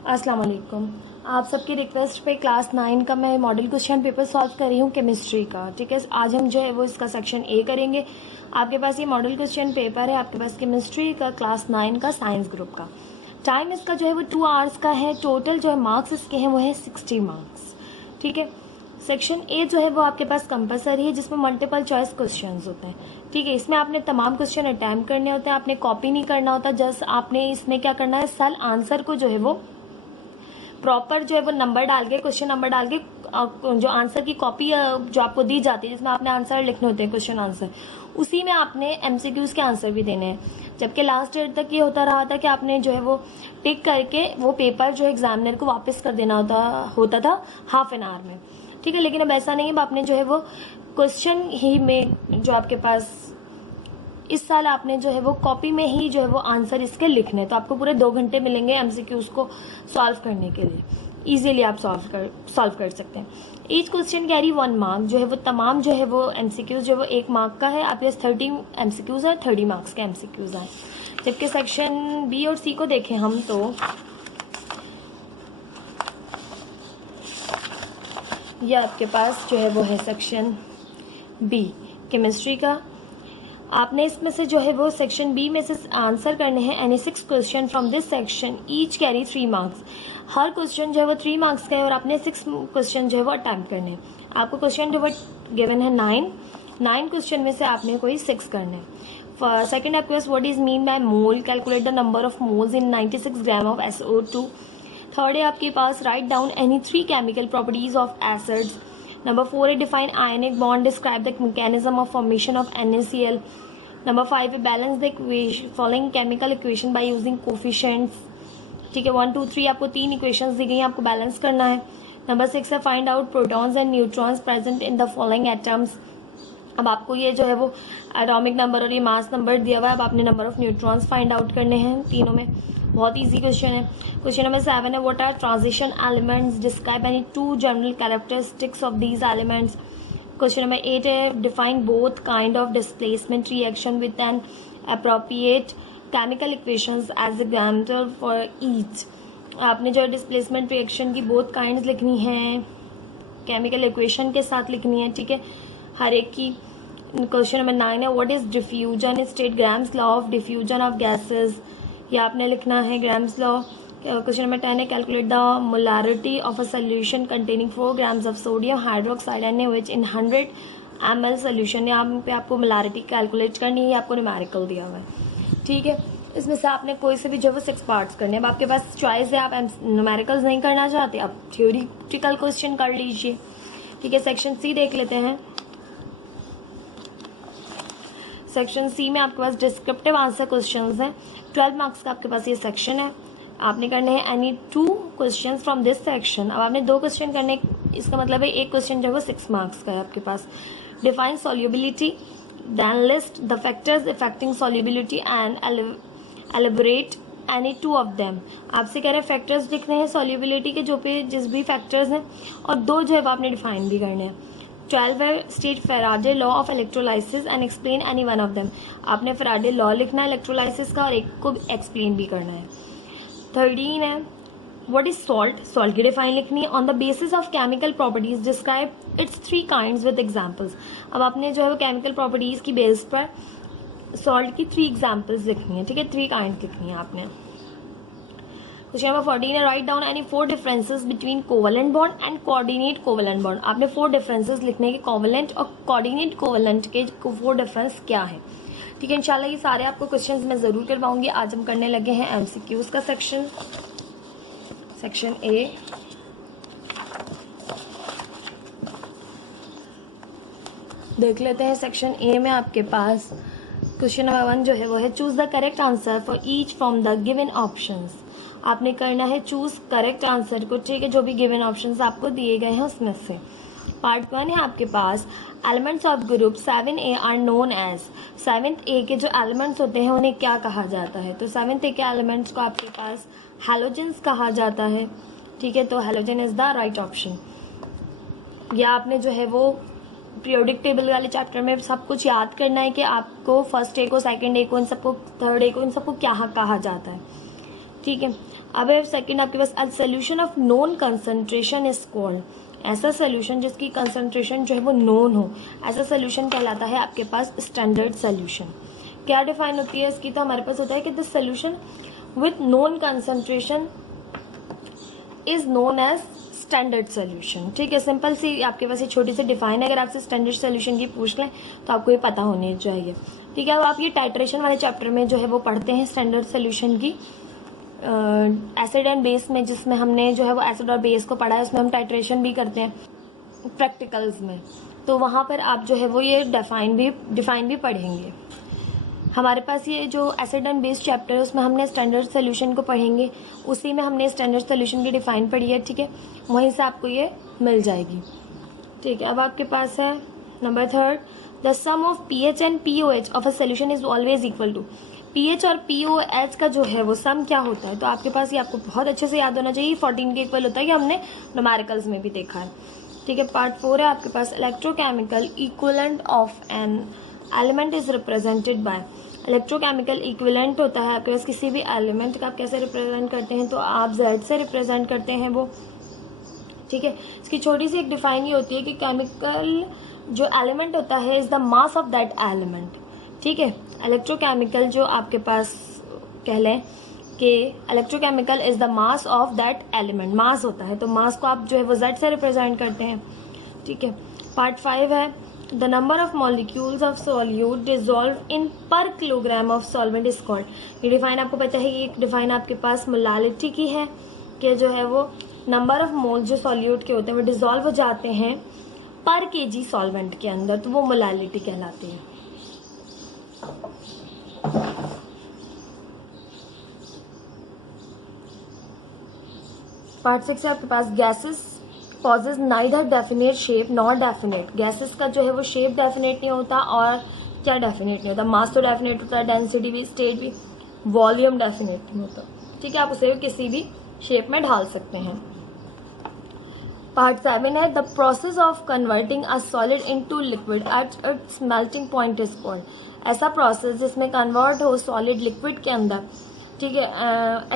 अस्सलाम वालेकुम। आप सबकी रिक्वेस्ट पे क्लास 9 का मैं मॉडल क्वेश्चन पेपर सॉल्व कर रही हूँ केमिस्ट्री का। ठीक है, आज हम जो है वो इसका सेक्शन ए करेंगे। आपके पास ये मॉडल क्वेश्चन पेपर है, आपके पास केमिस्ट्री का क्लास 9 का साइंस ग्रुप का। टाइम इसका जो है वो 2 आवर्स का है। टोटल जो है मार्क्स इसके हैं वो है 60 मार्क्स। ठीक है, सेक्शन ए जो है वो आपके पास कंपलसरी है, जिसमें मल्टीपल चॉइस क्वेश्चंस होते हैं। ठीक है, इसमें आपने तमाम क्वेश्चन अटैम्प्ट करने होते हैं, आपने कॉपी नहीं करना होता। जस्ट आपने इसमें क्या करना है, साल आंसर को जो है वो प्रॉपर जो है वो नंबर डाल के, क्वेश्चन नंबर डाल के जो आंसर की कॉपी जो आपको दी जाती है, जिसमें आपने आंसर लिखने होते हैं, क्वेश्चन आंसर, उसी में आपने एमसीक्यूज के आंसर भी देने हैं। जबकि लास्ट ईयर तक ये होता रहा था कि आपने जो है वो टिक करके वो पेपर जो एग्जामिनर को वापस कर देना होता था हाफ एन आवर में। ठीक है, लेकिन अब ऐसा नहीं है। अब आपने जो है वो क्वेश्चन ही में जो आपके पास इस साल आपने जो है वो कॉपी में ही जो है वो आंसर इसके लिखने, तो आपको पूरे 2 घंटे मिलेंगे एमसीक्यूज को सॉल्व करने के लिए। इजीली आप सॉल्व कर सकते हैं। Each question carry 1 mark. जो है वो तमाम जो है वो एमसीक्यूज जो वो 1 मार्क का है। आपके पास 30 एमसीक्यूज है, 30 मार्क्स के एमसीक्यूज हैं। जबकि सेक्शन बी और सी को देखें हम, तो ये आपके पास जो है वो है सेक्शन बी केमिस्ट्री का। आपने इसमें से जो है वो सेक्शन बी में से आंसर करने हैं any 6 question from this section, each carry 3 marks. Her question जो है वो 3 मार्क्स का है और आपने 6 क्वेश्चन जो है वो अटैम्प्ट करने हैं। आपको क्वेश्चन जो वो गिवन है 9 क्वेश्चन में से आपने कोई 6 करने हैं। सेकेंड आपके पास what is mean by mole, calculate the number of moles in 96 gram of SO2। Third है आपके पास write down any 3 chemical properties of acids. Number 4 है define ionic bond, describe the mechanism of formation of NaCl. Number 5 है balance the following chemical equation by using coefficients. ठीक है, 1 2 3 आपको 3 equations दी गई हैं, आपको बैलेंस करना है। नंबर 6 है find out protons and neutrons present in the following atoms. अब आपको ये जो है वो एटॉमिक नंबर और ये मास नंबर दिया हुआ है। अब आपने number of neutrons find out करने हैं तीनों में। बहुत इजी क्वेश्चन है। क्वेश्चन नंबर 7 है what are transition elements, describe any 2 general characteristics of these elements. Question number 8 है define both kind of displacement reaction with an appropriate chemical equations as example for each. आपने जो displacement reaction की both kinds लिखनी है, chemical equation के साथ लिखनी है। ठीक है, हर एक की। क्वेश्चन नंबर 9 है what is diffusion, state grams law of diffusion of gases. ये आपने लिखना है ग्राम्स लॉ। क्वेश्चन नंबर 10 है calculate the molarity of a solution containing 4 grams of sodium hydroxide NaOH in 100 ml solution. यहाँ पे आपको molarity calculate करनी है, आपको न्यूमेरिकल दिया हुआ है। ठीक है, इसमें से आपने कोई से भी जो है 6 पार्ट्स करने हैं। अब आपके पास चॉइस है, आप न्यूमेरिकल्स नहीं करना चाहते, आप थ्योरेटिकल क्वेश्चन कर लीजिए। ठीक है, सेक्शन सी देख लेते हैं। सेक्शन सी में आपके पास डिस्क्रिप्टिव आंसर क्वेश्चंस हैं। 12 मार्क्स का आपके पास ये सेक्शन है। आपने करने हैं any 2 question from this section. अब आपने 2 क्वेश्चन करने, इसका मतलब है एक क्वेश्चन जो है वो 6 मार्क्स का है आपके पास। Define solubility, then list the factors affecting solubility and elaborate any 2 of them. आपसे कह रहे हैं फैक्टर्स लिखने हैं सॉल्युबिलिटी के, जो पे जिस भी फैक्टर्स हैं, और 2 जो है वो आपने डिफाइन भी करने हैं। 12 है state Faraday law of electrolysis and explain any one of them. आपने फैराडे लॉ लिखना है इलेक्ट्रोलाइसिस का और एक को एक्सप्लेन भी करना है। 13 है व्हाट इज सॉल्ट, सॉल्ट की डिफाइन लिखनी है। On the basis of chemical properties describe it's 3 kinds with examples. अब आपने जो है वो केमिकल प्रॉपर्टीज की बेस पर सॉल्ट की 3 एग्जांपल्स लिखनी है। ठीक है, 3 काइंड लिखनी है आपने। क्वेश्चन नंबर 14 है right down any 4 differences between covalent bond and coordinate covalent bond. आपने 4 डिफरेंसेस लिखने के, कोवेलेंट और कोऑर्डिनेट कोवेलेंट के 4 डिफरेंस क्या है। ठीक है, इंशाल्लाह ये सारे आपको क्वेश्चंस मैं जरूर करवाऊंगी। आज हम करने लगे हैं एमसीक्यूज का सेक्शन ए। देख लेते हैं सेक्शन ए में आपके पास क्वेश्चन नंबर 1 जो है वो है choose the correct answer for each from the given options. आपने करना है चूज करेक्ट आंसर को। ठीक है, जो भी गिवन ऑप्शंस आपको दिए गए हैं उसमें से। पार्ट 1 है आपके पास elements of group 7A are known as. 7th A के जो एलिमेंट्स होते हैं उन्हें क्या कहा जाता है, तो 7th A के एलिमेंट्स को आपके पास हैलोजेंस कहा जाता है। ठीक है, तो halogen is the right option. या आपने जो है वो पीरियोडिक टेबल वाले चैप्टर में सब कुछ याद करना है कि आपको फर्स्ट A को, सेकंड A को, इन सबको, थर्ड A को, इन सबको क्या कहा जाता है। ठीक है। अब है सेकंड आपके पास, a solution of known concentration is called, ऐसा सोल्यूशन जिसकी कंसंट्रेशन जो है वो नोन हो, ऐसा सोल्यूशन कहलाता है आपके पास स्टैंडर्ड सोल्यूशन। क्या डिफाइन होती है इसकी, तो हमारे पास होता है कि this solution with known concentration is known as standard solution. ठीक है, सिंपल सी आपके पास ये छोटी सी डिफाइन है, अगर आपसे स्टैंडर्ड सोल्यूशन की पूछ लें तो आपको ये पता होनी चाहिए। ठीक है, अब आप ये टाइट्रेशन वाले चैप्टर में जो है वो पढ़ते हैं स्टैंडर्ड सोल्यूशन की, एसिड एंड बेस में, जिसमें हमने जो है वो एसिड और बेस को पढ़ा है, उसमें हम टाइट्रेशन भी करते हैं प्रैक्टिकल्स में, तो वहाँ पर आप जो है वो ये डिफाइन भी पढ़ेंगे। हमारे पास ये जो एसिड एंड बेस चैप्टर है उसमें हमने स्टैंडर्ड सोल्यूशन को पढ़ेंगे, उसी में हमने स्टैंडर्ड सोल्यूशन की डिफाइन पढ़ी है। ठीक है, वहीं से आपको ये मिल जाएगी। ठीक है, अब आपके पास है number third, the sum of pH and pOH of a solution is always equal to, pH और पीओएच का जो है वो सम क्या होता है, तो आपके पास ये आपको बहुत अच्छे से याद होना चाहिए, 14 के इक्वल होता है, ये हमने न्यूमेरिकल्स में भी देखा है। ठीक है, पार्ट 4 है आपके पास, electrochemical equivalent of an element is represented by, electrochemical equivalent होता है आपके पास किसी भी एलिमेंट का, आप कैसे रिप्रेजेंट करते हैं, तो आप Z से रिप्रेजेंट करते हैं वो। ठीक है, इसकी छोटी सी एक डिफाइन ये होती है कि केमिकल जो एलिमेंट होता है is the mass of that element. ठीक है, इलेक्ट्रोकेमिकल जो आपके पास कह लें कि electrochemical is the mass of that element, mass होता है, तो मास को आप जो है वो Z से रिप्रेजेंट करते हैं। ठीक है, पार्ट 5 है, the number of molecules of solute dissolve in per kilogram of solvent is called, ये डिफाइन आपको पता है, ये डिफाइन आपके पास मोलालिटी की है कि जो है वो नंबर ऑफ मोल जो सॉल्यूट के होते हैं वो डिजोल्व हो जाते हैं पर केजी सॉल्वेंट के अंदर, तो वो मोलालिटी कहलाती है। पार्ट 6 है आपके पास, gases possess neither definite shape not definite, gases का जो है वो शेप डेफिनेट नहीं होता और क्या डेफिनेट नहीं होता, मास तो डेफिनेट होता है, डेंसिटी भी, स्टेट भी, वॉल्यूम डेफिनेट नहीं होता। ठीक है, आप उसे किसी भी शेप में ढाल सकते हैं। पार्ट 7 है, the process of converting a solid into liquid at its melting point is called, ऐसा प्रोसेस जिसमें कन्वर्ट हो सॉलिड लिक्विड के अंदर। ठीक है,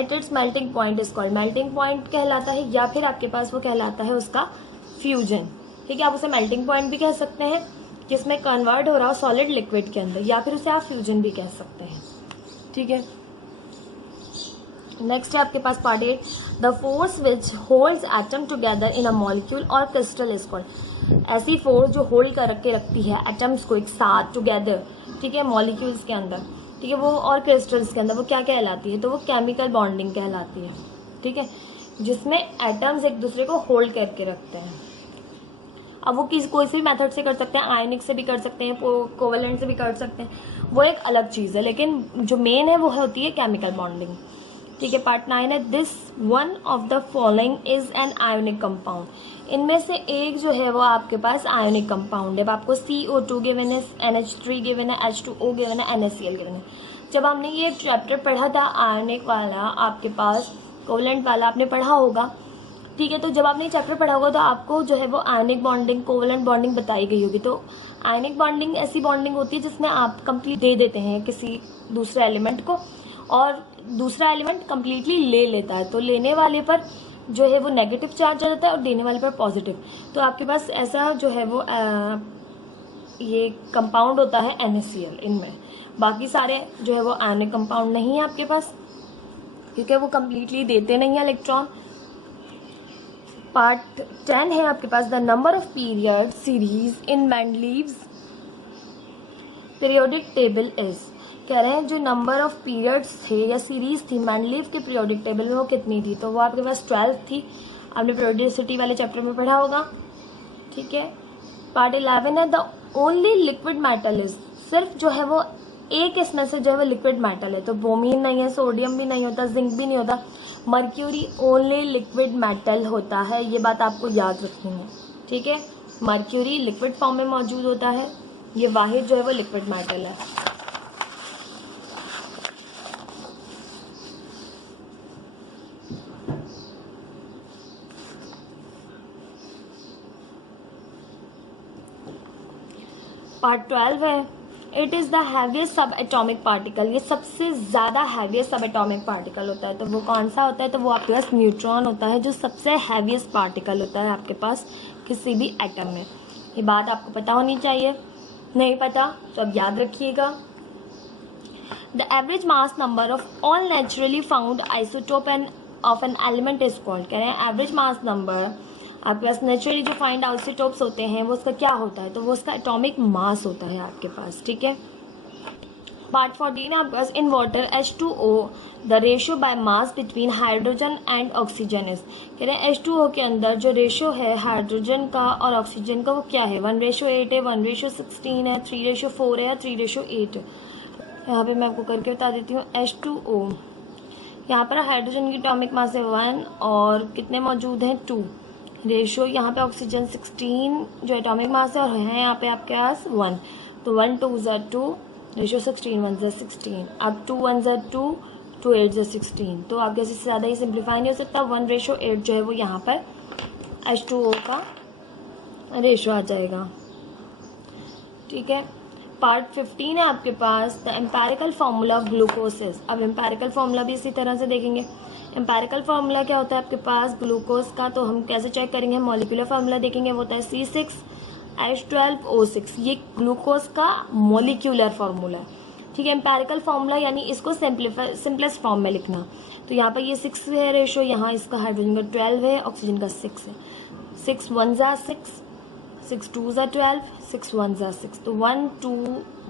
at its melting point is called, melting point कहलाता है, या फिर आपके पास वो कहलाता है उसका फ्यूजन। ठीक है, आप उसे मेल्टिंग पॉइंट भी कह सकते हैं जिसमें कन्वर्ट हो रहा हो सॉलिड लिक्विड के अंदर, या फिर उसे आप फ्यूजन भी कह सकते हैं। ठीक है, नेक्स्ट है आपके पास part 8, the force which holds atom together in a molecule or crystal is called, ऐसी फोर्स जो होल्ड कर के रखती है एटम्स को एक साथ टुगेदर, ठीक है, मॉलिक्यूल्स के अंदर, ठीक है, वो और क्रिस्टल्स के अंदर, वो क्या कहलाती है, तो वो केमिकल बॉन्डिंग कहलाती है। ठीक है, जिसमें एटम्स एक दूसरे को होल्ड करके रखते हैं। अब वो कोई से भी मेथड से कर सकते हैं, आयनिक से भी कर सकते हैं, कोवेलेंट से भी कर सकते हैं, वो एक अलग चीज़ है, लेकिन जो मेन है वो होती है केमिकल बॉन्डिंग। ठीक है, पार्ट 9 है, this one of the following is an ionic compound, इनमें से एक जो है वो आपके पास आयोनिक कंपाउंड है। अब आपको CO2 गिवन है, NH3 गिवन है, H2O गिवन है, NaCl गिवन है। जब हमने ये चैप्टर पढ़ा था आयोनिक वाला, आपके पास कोवेलेंट वाला आपने पढ़ा होगा। ठीक है, तो जब आपने चैप्टर पढ़ा होगा तो आपको जो है वो आयनिक बॉन्डिंग, कोवेलेंट बॉन्डिंग बताई गई होगी। तो आयनिक बॉन्डिंग ऐसी बॉन्डिंग होती है जिसमें आप कंप्लीट दे देते हैं किसी दूसरे एलिमेंट को और दूसरा एलिमेंट कंप्लीटली ले लेता है, तो लेने वाले पर जो है वो नेगेटिव चार्ज आ जाता है और देने वाले पर पॉजिटिव। तो आपके पास ऐसा जो है वो ये कंपाउंड होता है NaCl इनमें। बाकी सारे जो है वो आयनिक कंपाउंड नहीं है आपके पास, क्योंकि वो कंप्लीटली देते नहीं है इलेक्ट्रॉन। पार्ट 10 है आपके पास, the number of period series in Mendeleev's periodic table is, कह रहे हैं जो नंबर ऑफ पीरियड्स थे या सीरीज थी मेंडलीव के पीरियोडिक टेबल में वो कितनी थी, तो वो आपके पास 12 थी, आपने पीरियोडिसिटी वाले चैप्टर में पढ़ा होगा। ठीक है, पार्ट 11 है, the only liquid metal is, सिर्फ जो है वो एक इसमें से जो है वो लिक्विड मेटल है, तो ब्रोमीन नहीं है, सोडियम भी नहीं होता, जिंक भी नहीं होता, मर्क्यूरी ओनली लिक्विड मेटल होता है, ये बात आपको याद रखनी है। ठीक है, मर्क्यूरी लिक्विड फॉर्म में मौजूद होता है, ये वाहिद जो है वो लिक्विड मेटल है। पार्ट 12 है, इट इज़ द हैवीएस्ट सब एटॉमिक पार्टिकल, ये सबसे ज़्यादा हैवीएस्ट सब एटॉमिक पार्टिकल होता है। तो वो कौन सा होता है? तो वो आपके पास न्यूट्रॉन होता है, जो सबसे हैवीएस्ट पार्टिकल होता है आपके पास किसी भी एटम में। ये बात आपको पता होनी चाहिए, नहीं पता तो अब याद रखिएगा। The average mass number of all naturally found isotope end of an element is called, कह रहे हैं एवरेज मास नंबर आपके पास नेचुरली जो फाइंड आइसोटोप्स होते हैं वो उसका क्या होता है? तो वो उसका एटॉमिक मास होता है आपके पास, ठीक है। पार्ट 14 आपके पास in water H2O the ratio by mass between hydrogen and oxygen is, कह रहे हैं H2O के अंदर जो रेशियो है हाइड्रोजन का और ऑक्सीजन का वो क्या है? 1:8 है, 1:16 है, 3:4 है या 3:8 है। यहाँ पे मैं आपको करके बता देती हूँ। H2O यहाँ पर हाइड्रोजन की एटॉमिक मास है 1 और कितने मौजूद हैं? 2। रेशियो यहाँ पे ऑक्सीजन 16 जो एटॉमिक मास है और है यहाँ पे आपके पास 1, तो 1 2 ज़ा 2, रेशियो 16 1 ज़ा 16, अब 2 1 ज़ा 2, 2 8 ज़ा 16, तो आपके इससे ज़्यादा ही सिंप्लीफाई नहीं हो सकता। 1:8 जो है वो यहाँ पर H2O का रेशियो आ जाएगा, ठीक है। पार्ट 15 है आपके पास द एम्पेरिकल फार्मूला ऑफ ग्लूकोसिस। अब एम्पेरिकल फार्मूला भी इसी तरह से देखेंगे। एम्पेरिकल फार्मूला क्या होता है आपके पास ग्लूकोज का? तो हम कैसे चेक करेंगे? मॉलिक्यूलर फार्मूला देखेंगे, वो होता है C6H12O6, ये ग्लूकोज का मॉलिक्यूलर फार्मूला है, ठीक है। एम्पेरिकल फार्मूला यानी इसको सिंपलेस्ट फॉर्म में लिखना। तो यहाँ पर ये 6 है रेशियो, यहाँ इसका हाइड्रोजन का 12 है, ऑक्सीजन का 6 है। 6 1 ज़ा 6, 6 2 ज़ा 12, 6 1 ज़ा 6, तो 1 2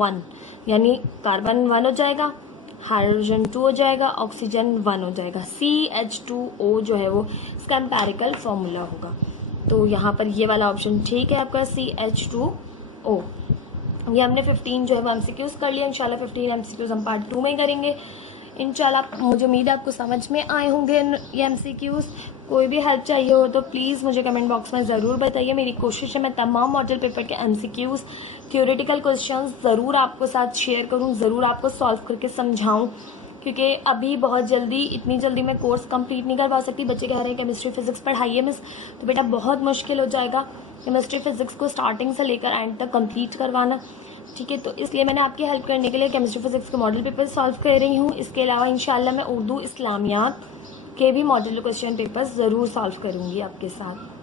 1 यानी कार्बन 1 हो जाएगा, हाइड्रोजन 2 हो जाएगा, ऑक्सीजन 1 हो जाएगा। CH2O जो है वो इसका एम्पेरिकल फॉर्मूला होगा। तो यहाँ पर ये वाला ऑप्शन ठीक है आपका CH2O। ये हमने 15 जो है वो MCQs कर लिया। इंशाल्लाह 15 MCQs हम पार्ट 2 में करेंगे इंशाल्लाह। मुझे उम्मीद है आपको समझ में आए होंगे ये MCQs। कोई भी हेल्प चाहिए हो तो प्लीज़ मुझे कमेंट बॉक्स में ज़रूर बताइए। मेरी कोशिश है मैं तमाम मॉडल पेपर के MCQs थ्योरेटिकल क्वेश्चंस ज़रूर आपको साथ शेयर करूं, ज़रूर आपको सॉल्व करके समझाऊं, क्योंकि अभी बहुत जल्दी इतनी जल्दी मैं कोर्स कंप्लीट नहीं करवा सकती। बच्चे कह रहे हैं केमिस्ट्री फिजिक्स पढ़ाइए मिस, तो बेटा बहुत मुश्किल हो जाएगा केमिस्ट्री फिजिक्स को स्टार्टिंग से लेकर एंड तक कंप्लीट करवाना, ठीक है। तो इसलिए मैंने आपकी हेल्प करने के लिए केमिस्ट्री फिजिक्स के मॉडल पेपर सॉल्व कर रही हूँ। इसके अलावा इंशाल्लाह मैं उर्दू इस्लामियात के भी मॉडल क्वेश्चन पेपर्स ज़रूर सॉल्व करूँगी आपके साथ।